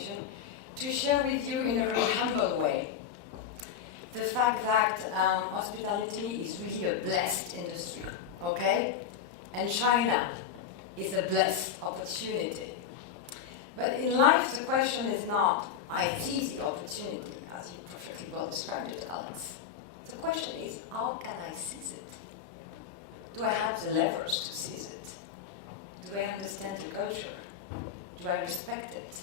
invitation to share with you in a very humble way the fact that hospitality is really a blessed industry, okay? And China is a blessed opportunity. But in life, the question is not, I seize the opportunity, as you perfectly well described it, Alex. The question is, how can I seize it? Do I have the levers to seize it? Do I understand the culture? Do I respect it?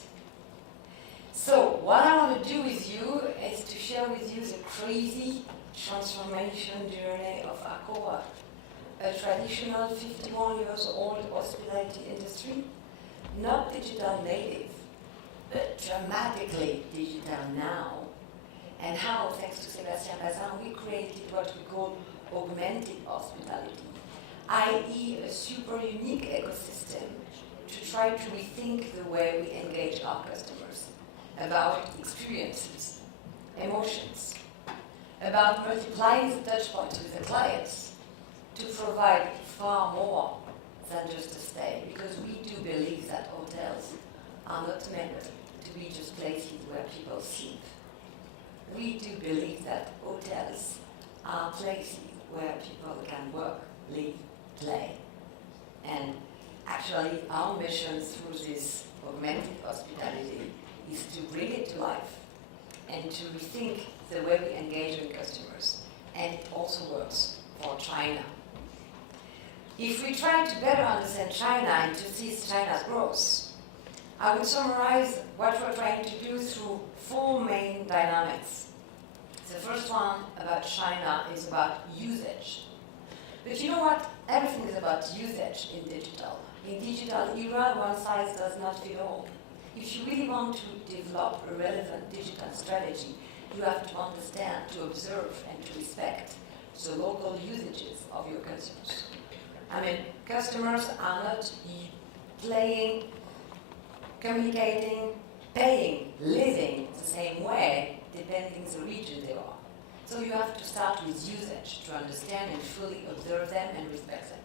So, what I want to do with you is to share with you the crazy transformation journey of ACCOR'S, a traditional 51 years old hospitality industry, not digital native, but dramatically digital now, and how, thanks to Sébastien Bazin, we created what we call augmented hospitality, i.e. a super unique ecosystem to try to rethink the way we engage our customers, about experiences, emotions, about multiplying the touch points with the clients to provide far more than just a stay, because we do believe that hotels are not meant to be just places where people sleep. We do believe that hotels are places where people can work, live, play. And actually, our mission through this augmented hospitality is to bring it to life and to rethink the way we engage with customers. And it also works for China. If we try to better understand China and to seize China's growth, I would summarize what we're trying to do through 4 main dynamics. The first one about China is about usage. But you know what? Everything is about usage in digital. In digital era, one size does not fit all. If you really want to develop a relevant digital strategy, you have to understand, to observe, and to respect the local usages of your customers. I mean, customers are not playing, communicating, paying, living the same way, depending on the region they are. So you have to start with usage to understand and fully observe them and respect them.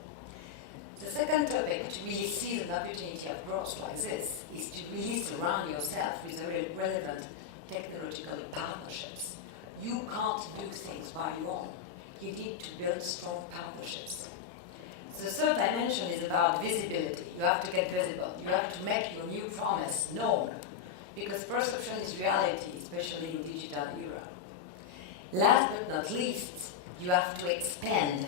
The second topic, to really seize an opportunity of growth like this, is to really surround yourself with very relevant technological partnerships. You can't do things by your own. You need to build strong partnerships. The third dimension is about visibility. You have to get visible. You have to make your new promise known, because perception is reality, especially in digital era. Last but not least, you have to expand,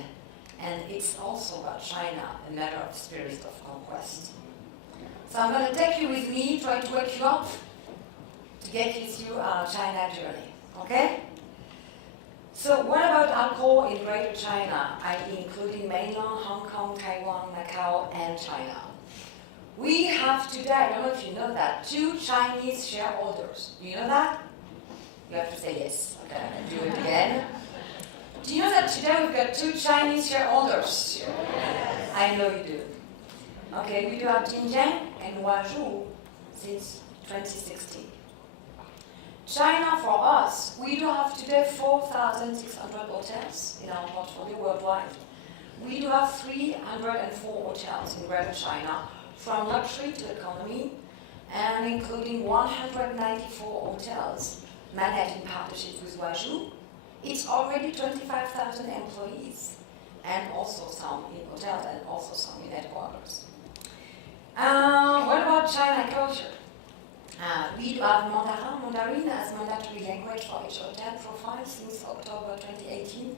and it's also about China, a matter of spirit of conquest. So I'm going to take you with me, try to wake you up, to get you through our China journey, okay? So what about ACCOR in Greater China, i.e. including mainland, Hong Kong, Taiwan, Macau, and China? We have today, I don't know if you know that, 2 Chinese shareholders. Do you know that? You have to say yes. Okay, I'll do it again. Do you know that today we've got 2 Chinese shareholders? Yes. I know you do. Okay, we do have Jinjiang and Huazhu since 2016. China, for us, we do have today 4,600 hotels in our portfolio worldwide. We do have 304 hotels in Greater China, from luxury to economy, and including 194 hotels managed in partnership with Huazhu. It's already 25,000 employees, and also some in hotels and also some in headquarters. What about China culture? We do have Mandarin as mandatory language for each hotel profile since October 2018.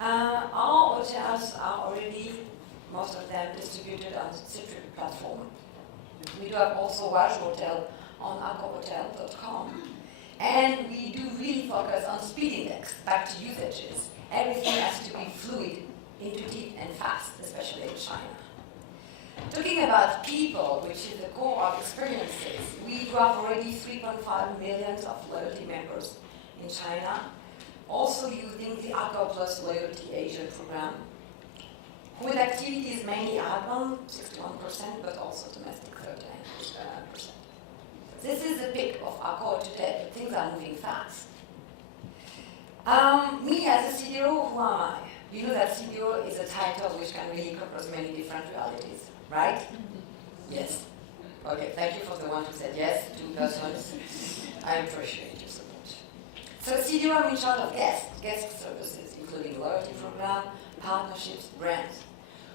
Our hotels are already, most of them, distributed on the Citric platform. We do have also Huazhu Hotel on ACCOR'shotel.com. And we do really focus on speed index, back to usages. Everything has to be fluid, intuitive, and fast, especially in China. Talking about people, which is the core of experiences, we do have already 3.5 million of loyalty members in China, also using the ACCOR'S Loyalty Asia program, with activities mainly outbound, 61%, but also domestic, 39%. This is the peak of ACCOR today, but things are moving fast. Me as a CDO, who am I? You know that CDO is a title which can really cover many different realities, right? Yes. Okay, thank you for the one who said yes, 2 persons. I appreciate your support. So CDO, I'm in charge of guest services, including loyalty program, partnerships, brands.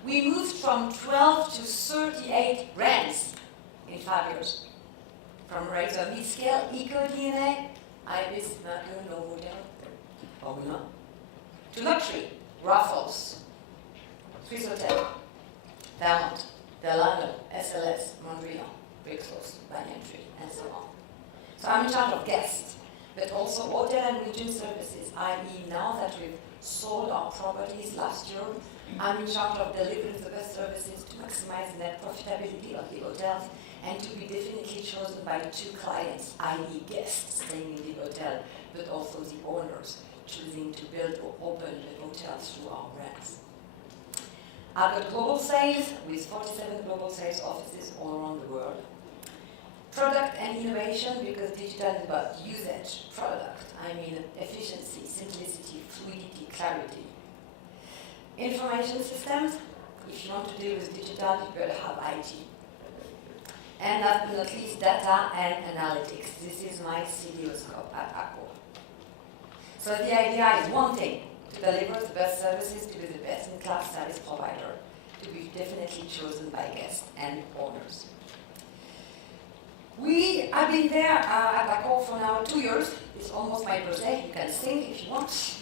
We moved from 12 to 38 brands in 5 years. From regular mid-scale, Eco-DNA, Ibis, Mercure, Novotel, Orguna, to luxury, Raffles, Swiss Hotel, Fairmont, Delano, SLS, Mondrian, Brixos, Banyan Tree, and so on. So I'm in charge of guests, but also hotel and region services, i.e. now that we've sold our properties last year, I'm in charge of delivering the best services to maximize the net profitability of the hotels and to be definitely chosen by 2 clients, i.e. guests staying in the hotel, but also the owners choosing to build or open the hotels through our brands. I've got global sales with 47 global sales offices all around the world. Product and innovation, because digital is about usage, product, I mean efficiency, simplicity, fluidity, clarity. Information systems, if you want to deal with digital, you better have IT. And last but not least, data and analytics. This is my CDO scope at Accor. So the idea is one thing, to deliver the best services, to be the best-in-class service provider, to be definitely chosen by guests and owners. I've been there at Accor for now 2 years. It's almost my birthday. You can sing if you want.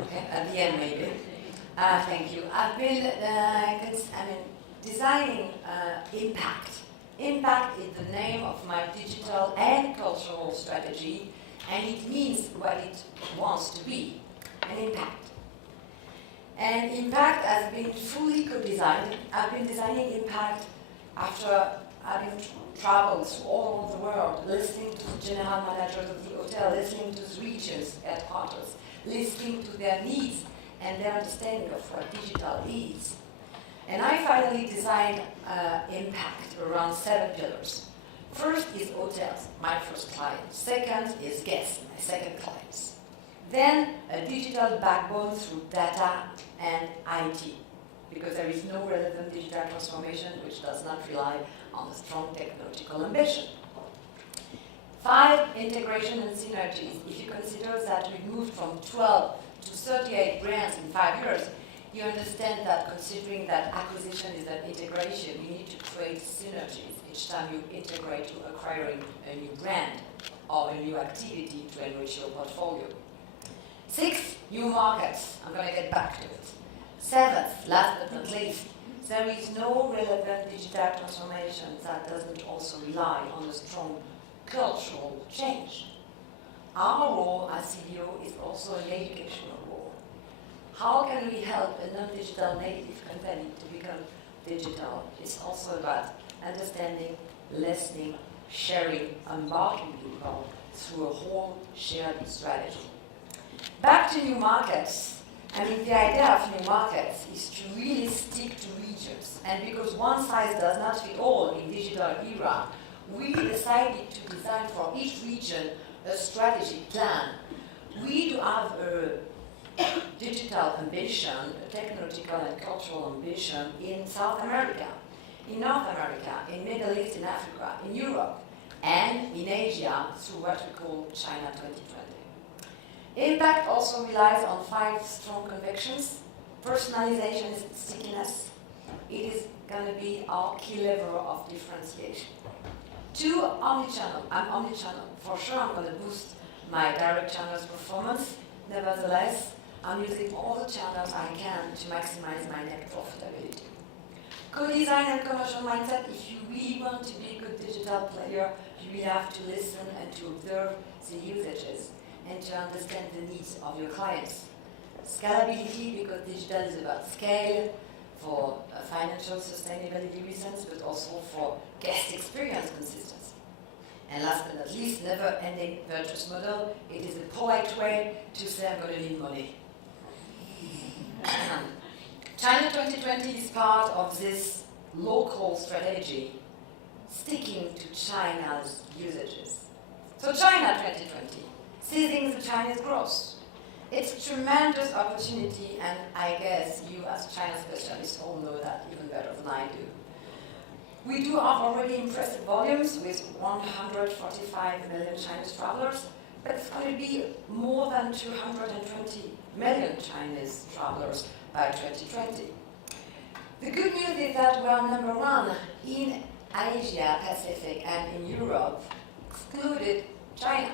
Okay, at the end maybe. Thank you. I've been designing impact. Impact is the name of my digital and cultural strategy, and it means what it wants to be, an impact. And impact has been fully co-designed. I've been designing impact after having traveled through all over the world, listening to the general managers of the hotel, listening to the regions, headquarters, listening to their needs and their understanding of what digital is. And I finally designed impact around 7 pillars. First is hotels, my first client. Second is guests, my second clients. Then a digital backbone through data and IT, because there is no relevant digital transformation which does not rely on a strong technological ambition. 5, integration and synergies. If you consider that we moved from 12 to 38 brands in 5 years, you understand that considering that acquisition is an integration, you need to create synergies each time you integrate to acquiring a new brand or a new activity to enrich your portfolio. 6, new markets. I'm going to get back to it. 7th, last but not least, there is no relevant digital transformation that doesn't also rely on a strong cultural change. Our role as CDO is also an educational role. How can we help a non-digital native company to become digital? It's also about understanding, listening, sharing, embarking people through a whole shared strategy. Back to new markets. I mean, the idea of new markets is to really stick to regions. And because one size does not fit all in digital era, we decided to design for each region a strategy plan. We do have a digital ambition, a technological and cultural ambition in South America, in North America, in Middle East, in Africa, in Europe, and in Asia through what we call China 2020. Impact also relies on 5 strong convictions. Personalization is stickiness. It is going to be our key lever of differentiation. 2, omnichannel. I'm omnichannel. For sure, I'm going to boost my direct channels performance. Nevertheless, I'm using all the channels I can to maximize my net profitability. Co-design and commercial mindset. If you really want to be a good digital player, you really have to listen and to observe the usages and to understand the needs of your clients. Scalability, because digital is about scale for financial sustainability reasons, but also for guest experience consistency. And last but not least, never-ending virtuous model. It is a polite way to say I'm going to need money. China 2020 is part of this local strategy, sticking to China's usages. So China 2020. Seizing the Chinese growth. It's a tremendous opportunity, and I guess you as China specialists all know that even better than I do. We do have already impressive volumes with 145 million Chinese travelers, but it's going to be more than 220 million Chinese travelers by 2020. The good news is that we are number one in Asia, Pacific, and in Europe, excluded China.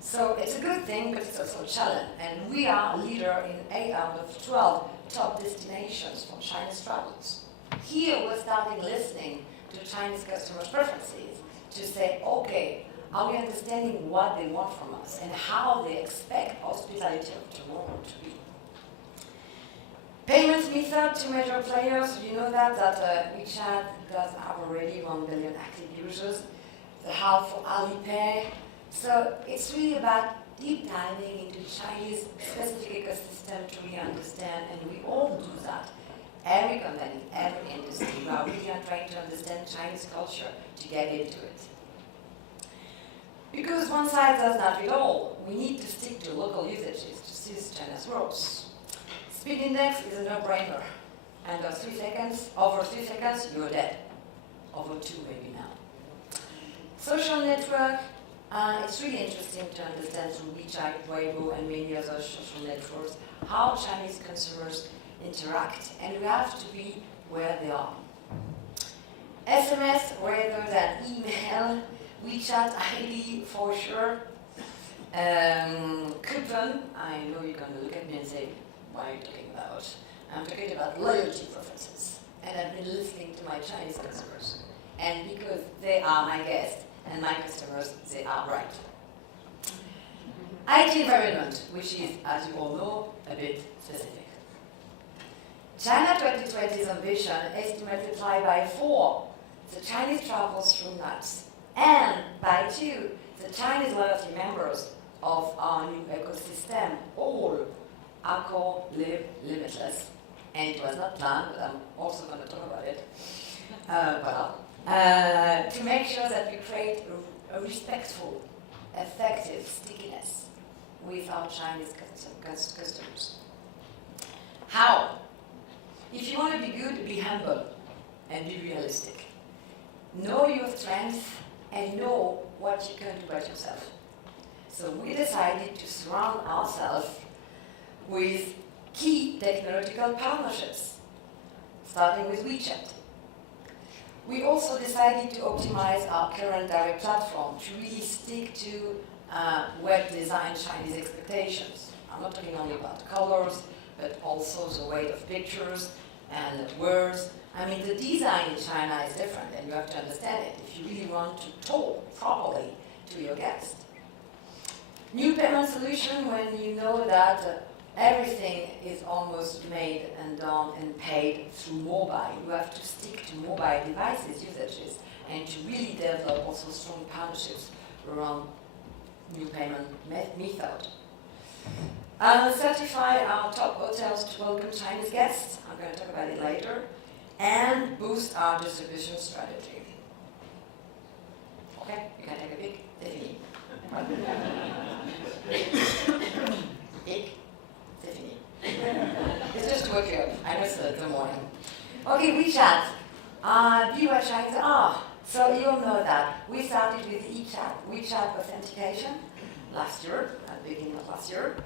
So it's a good thing, but it's also a challenge. And we are a leader in 8 out of 12 top destinations for Chinese travelers. Here we're starting listening to Chinese customers' preferences to say, okay, are we understanding what they want from us and how they expect hospitality of tomorrow to be? Payments method to major players, you know that WeChat does have already 1 billion active users, the half for Alipay. So it's really about deep diving into Chinese specific ecosystem to really understand, and we all do that. Every company, every industry, we are really trying to understand Chinese culture to get into it. Because one size does not fit all, we need to stick to local usages to seize China's growth. Speed index is a no-brainer. Under 3 seconds, over 3 seconds, you're dead. Over 2 maybe now. Social network, it's really interesting to understand through WeChat, Weibo, and many other social networks how Chinese consumers interact, and we have to be where they are. SMS rather than email, WeChat ID for sure. Coupon, I know you're going to look at me and say, what are you talking about? I'm talking about loyalty preferences. And I've been listening to my Chinese customers. And because they are my guests and my customers, they are right. IT environment, which is, as you all know, a bit specific. China 2020's ambition is to multiply by 4 the Chinese travels through nuts, and by 2 the Chinese loyalty members of our new ecosystem, all ACCOR'S live limitless. And it was not planned, but I'm also going to talk about it. To make sure that we create a respectful, effective stickiness with our Chinese customers. How? If you want to be good, be humble and be realistic. Know your strengths and know what you can do by yourself. So we decided to surround ourselves with key technological partnerships, starting with WeChat. We also decided to optimize our current direct platform to really stick to web design Chinese expectations. I'm not talking only about colors, but also the weight of pictures and words. I mean, the design in China is different, and you have to understand it if you really want to talk properly to your guest. New payment solution when you know that everything is almost made and done and paid through mobile. You have to stick to mobile devices usages and to really develop also strong partnerships around new payment method. Certify our top hotels to welcome Chinese guests. I'm going to talk about it later. And boost our distribution strategy. Okay, you can take a big Stephanie. Big Stephanie. It's just to wake you up. I know it's the morning. Okay, WeChat. Be where Chinese are. So you'll know that we started with WeChat authentication last year, at the beginning of last year.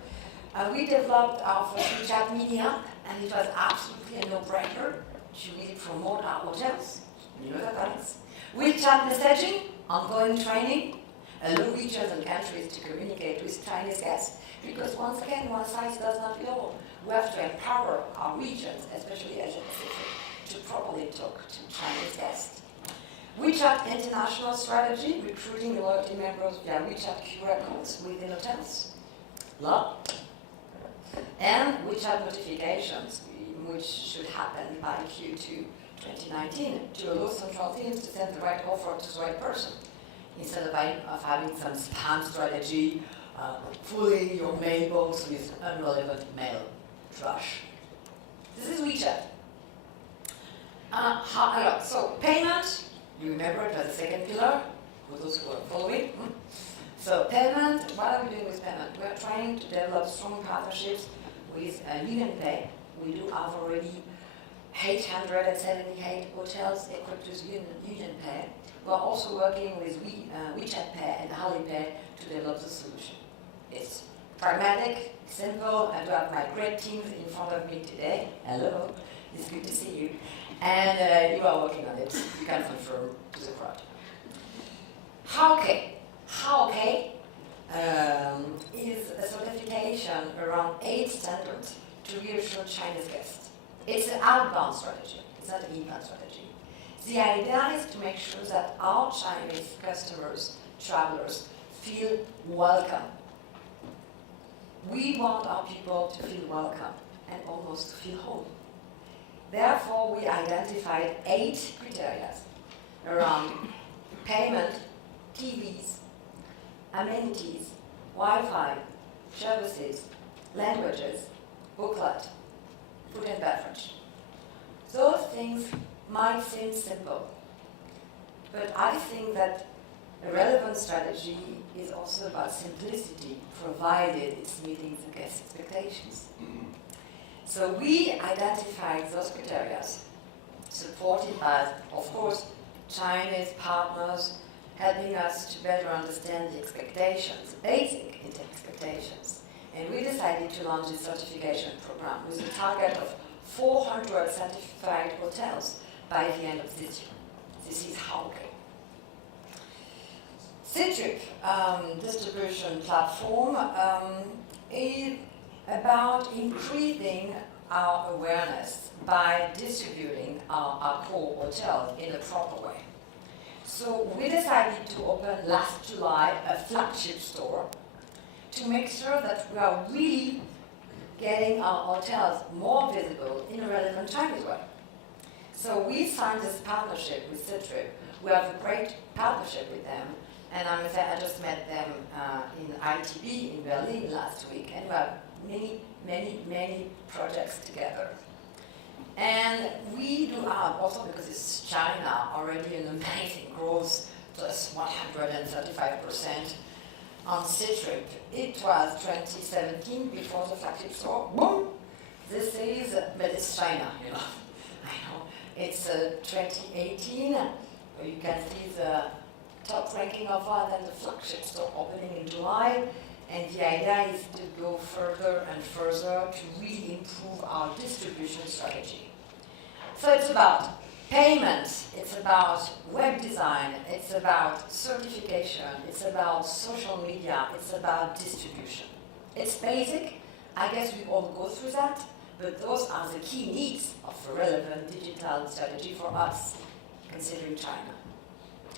We developed our first WeChat mini app, and it was absolutely a no-brainer to really promote our hotels. You know that is. WeChat messaging, ongoing training, allow regions and countries to communicate with Chinese guests. Because once again, one size does not fit all. We have to empower our regions, especially Asia Pacific, to properly talk to Chinese guests. WeChat international strategy, recruiting loyalty members via WeChat QR codes within hotels. Love. And WeChat notifications, which should happen by Q2 2019, to allow central teams to send the right offer to the right person, instead of having some spam strategy, filling your mailbox with unrelevant mail trash. This is WeChat. So payment, you remember it was the second pillar, for those who are following. So payment, what are we doing with payment? We are trying to develop strong partnerships with UnionPay. We do have already 878 hotels equipped with Union Pay. We're also working with WeChat Pay and Alipay to develop the solution. It's pragmatic, simple. I do have my great teams in front of me today. Hello, it's good to see you. And you are working on it. You can confirm to the crowd. HowK is a certification around 8 standards to reassure Chinese guests. It's an outbound strategy. It's not an inbound strategy. The idea is to make sure that our Chinese customers, travelers, feel welcome. We want our people to feel welcome and almost to feel home. Therefore, we identified 8 criteria around payment, TVs, amenities, Wi-Fi, services, languages, booklet, food and beverage. Those things might seem simple, but I think that a relevant strategy is also about simplicity, provided it's meeting the guest expectations. So we identified those criteria, supported by, of course, Chinese partners, helping us to better understand the expectations, basic expectations. And we decided to launch this certification program with a target of 400 certified hotels by the end of this year. This is HowK. Citrip distribution platform is about increasing our awareness by distributing our core hotels in a proper way. So we decided to open last July a flagship store to make sure that we are really getting our hotels more visible in a relevant Chinese way. So we signed this partnership with Citrip. We have a great partnership with them, and I just met them in ITB in Berlin last week, and we have many projects together. And we do have, also because it's China, already an amazing growth, plus 135% on Citrip. It was 2017 before the flagship store. Boom! This is, but it's China, you know. I know. It's 2018. You can see the top ranking of that and the flagship store opening in July. And the idea is to go further and further to really improve our distribution strategy. So it's about payments, it's about web design, it's about certification, it's about social media, it's about distribution. It's basic. I guess we all go through that, but those are the key needs of a relevant digital strategy for us, considering China.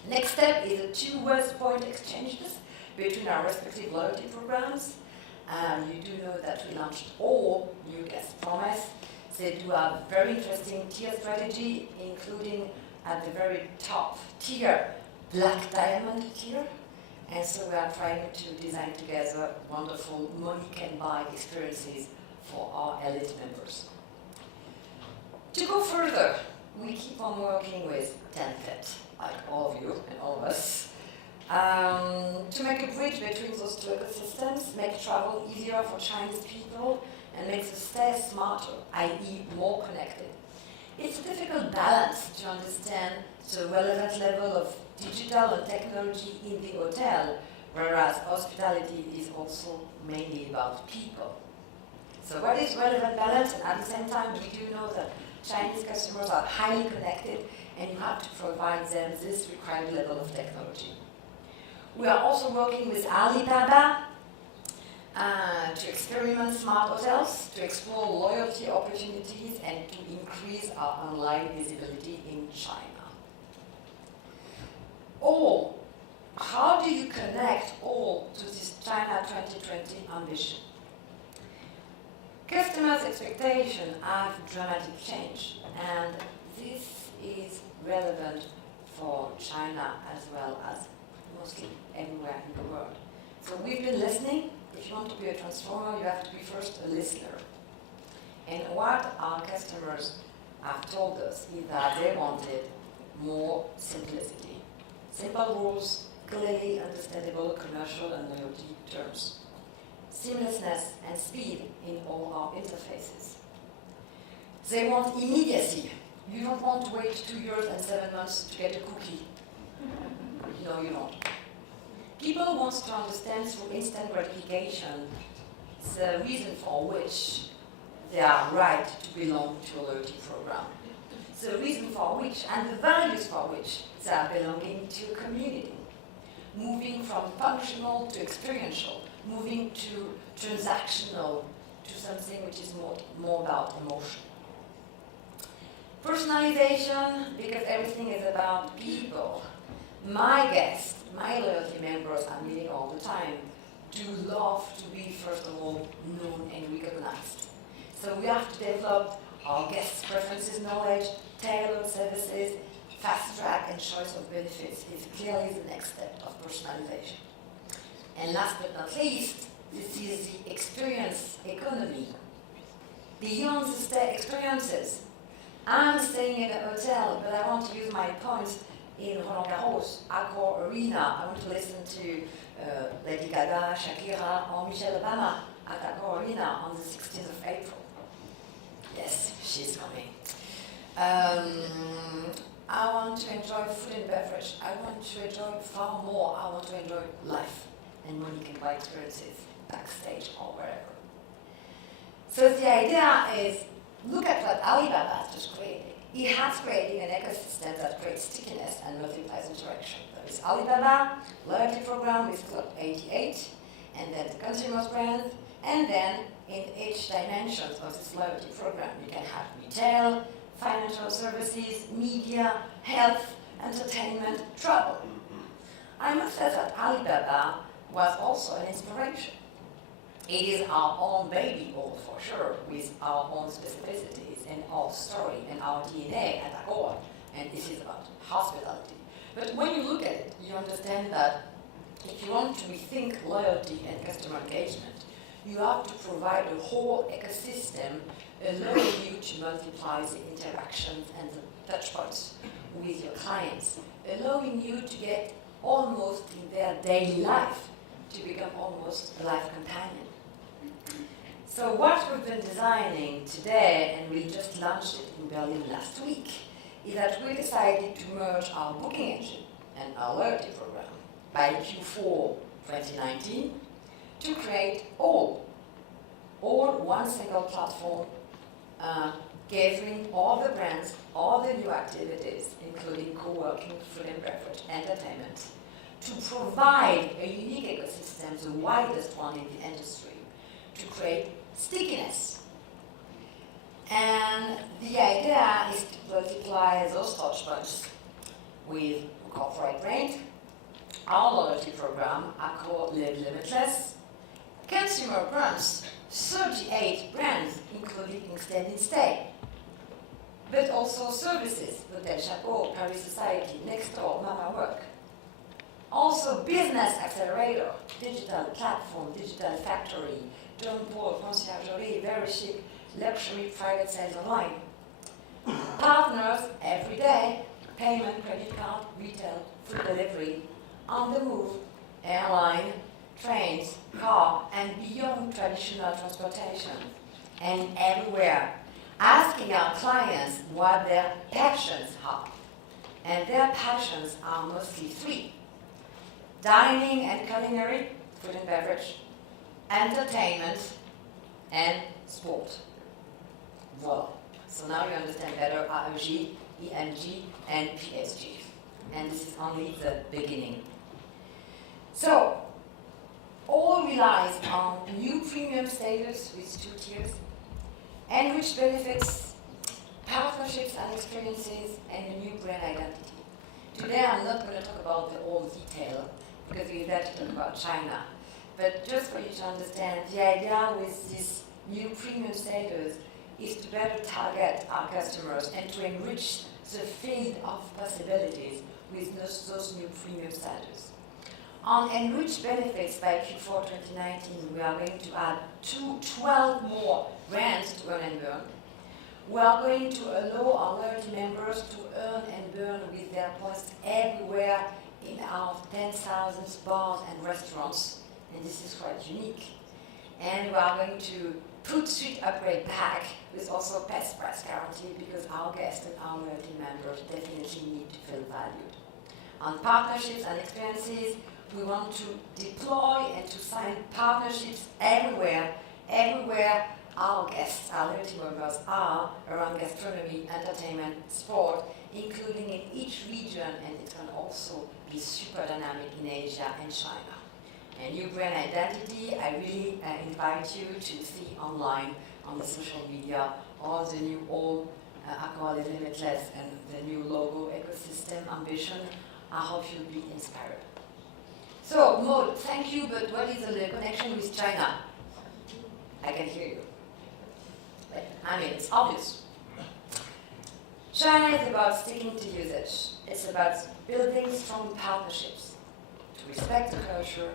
Next step is a two-way point exchanges between our respective loyalty programs. You do know that we launched all new guest promise. They do have very interesting tier strategy, including at the very top tier, Black Diamond tier. And so we are trying to design together wonderful money-can-buy experiences for our elite members. To go further, we keep on working with Tencent, like all of you and all of us, to make a bridge between those two ecosystems, make travel easier for Chinese people, and make the stay smarter, i.e. more connected. It's a difficult balance to understand the relevant level of digital and technology in the hotel, whereas hospitality is also mainly about people. So what is relevant balance? And at the same time, we do know that Chinese customers are highly connected, and you have to provide them this required level of technology. We are also working with Alibaba to experiment smart hotels, to explore loyalty opportunities, and to increase our online visibility in China. How do you connect all to this China 2020 ambition? Customers' expectations have dramatic change, and this is relevant for China as well as mostly everywhere in the world. So we've been listening. If you want to be a transformer, you have to be first a listener. And what our customers have told us is that they wanted more simplicity. Simple rules, clearly understandable commercial and loyalty terms. Seamlessness and speed in all our interfaces. They want immediacy. You don't want to wait 2 years and 7 months to get a cookie. No, you don't. People want to understand through instant gratification the reason for which they are right to belong to a loyalty program. The reason for which and the values for which they are belonging to a community. Moving from functional to experiential, moving to transactional to something which is more about emotion. Personalization, because everything is about people. My guests, my loyalty members I'm meeting all the time, do love to be, first of all, known and recognized. So we have to develop our guests' preferences knowledge, tailored services, fast track and choice of benefits is clearly the next step of personalization. And last but not least, this is the experience economy. Beyond the stay experiences, I'm staying at a hotel, but I want to use my points in Roland Garros, Accor Arena. I want to listen to Lady Gaga, Shakira, or Michelle Obama at Accor Arena on the 16th of April. Yes, she's coming. I want to enjoy food and beverage. I want to enjoy far more. I want to enjoy life. And money can buy experiences backstage or wherever. So the idea is, look at what Alibaba has just created. It has created an ecosystem that creates stickiness and multiplies interaction. There is Alibaba, loyalty program with Club 88, and then the consumer's brand, and then in each dimension of this loyalty program, you can have retail, financial services, media, health, entertainment, travel. I must say that Alibaba was also an inspiration. It is our own baby, all for sure, with our own specificities and our story and our DNA at Accor, and this is about hospitality. But when you look at it, you understand that if you want to rethink loyalty and customer engagement, you have to provide a whole ecosystem allowing you to multiply the interactions and the touch points with your clients, allowing you to get almost in their daily life to become almost a life companion. So what we've been designing today, and we just launched it in Berlin last week, is that we decided to merge our booking engine and our loyalty program by Q4 2019 to create all one single platform, gathering all the brands, all the new activities, including co-working, food and beverage, entertainment, to provide a unique ecosystem, the widest one in the industry, to create stickiness. And the idea is to multiply those touch points with corporate brand, our loyalty program, Accor Live Limitless, consumer brands, 38 brands, including extended stay, but also services, Hotel Chapeau, Paris Society, Next Door, Mama Work. Also business accelerator, digital platform, digital factory, John Paul, Conciergerie, very chic, luxury private sales online. Partners every day, payment, credit card, retail, food delivery, on the move, airline, trains, car, and beyond traditional transportation, and everywhere, asking our clients what their passions are. And their passions are mostly three: dining and culinary, food and beverage, entertainment, and sport. Voilà. So now you understand better AEG, EMG, and PSG. And this is only the beginning. So, all relies on new premium status with 2 tiers, enriched benefits, partnerships and experiences, and a new brand identity. Today I'm not going to talk about the whole detail, because we're there to talk about China. But just for you to understand, the idea with this new premium status is to better target our customers and to enrich the field of possibilities with those new premium status. On enriched benefits by Q4 2019, we are going to add 12 more brands to earn and burn. We are going to allow our loyalty members to earn and burn with their points everywhere in our 10,000 bars and restaurants, and this is quite unique. And we are going to food suite upgrade pack with also best price guarantee, because our guests and our loyalty members definitely need to feel valued. On partnerships and experiences, we want to deploy and to sign partnerships everywhere our guests, our loyalty members are, around gastronomy, entertainment, sport, including in each region, and it can also be super dynamic in Asia and China. And new brand identity, I really invite you to see online on the social media all the new ACCOR'S Limitless and the new logo ecosystem ambition. I hope you'll be inspired. So, Maud, thank you, but what is the connection with China? I can hear you. But, I mean, it's obvious. China is about sticking to usage. It's about building strong partnerships, to respect the culture,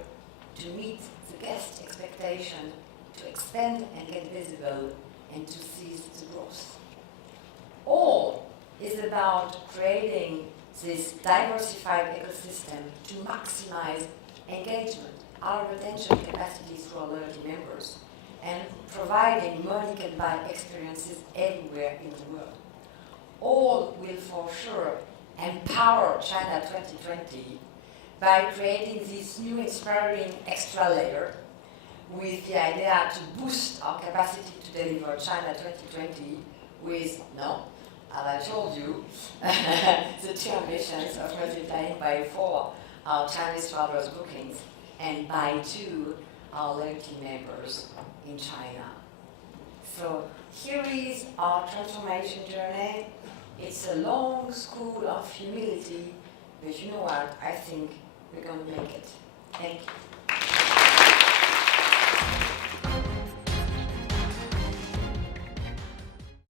to meet the guest expectation, to expand and get visible, and to seize the growth. All is about creating this diversified ecosystem to maximize engagement, our retention capacity through our loyalty members, and providing money can buy experiences everywhere in the world. All will for sure empower China 2020 by creating this new inspiring extra layer with the idea to boost our capacity to deliver China 2020 with, as I told you, the two ambitions of multiplying by 4 our Chinese travelers' bookings and by 2 our loyalty members in China. So here is our transformation journey. It's a long school of humility, but you know what? I think we're going to make it. Thank you.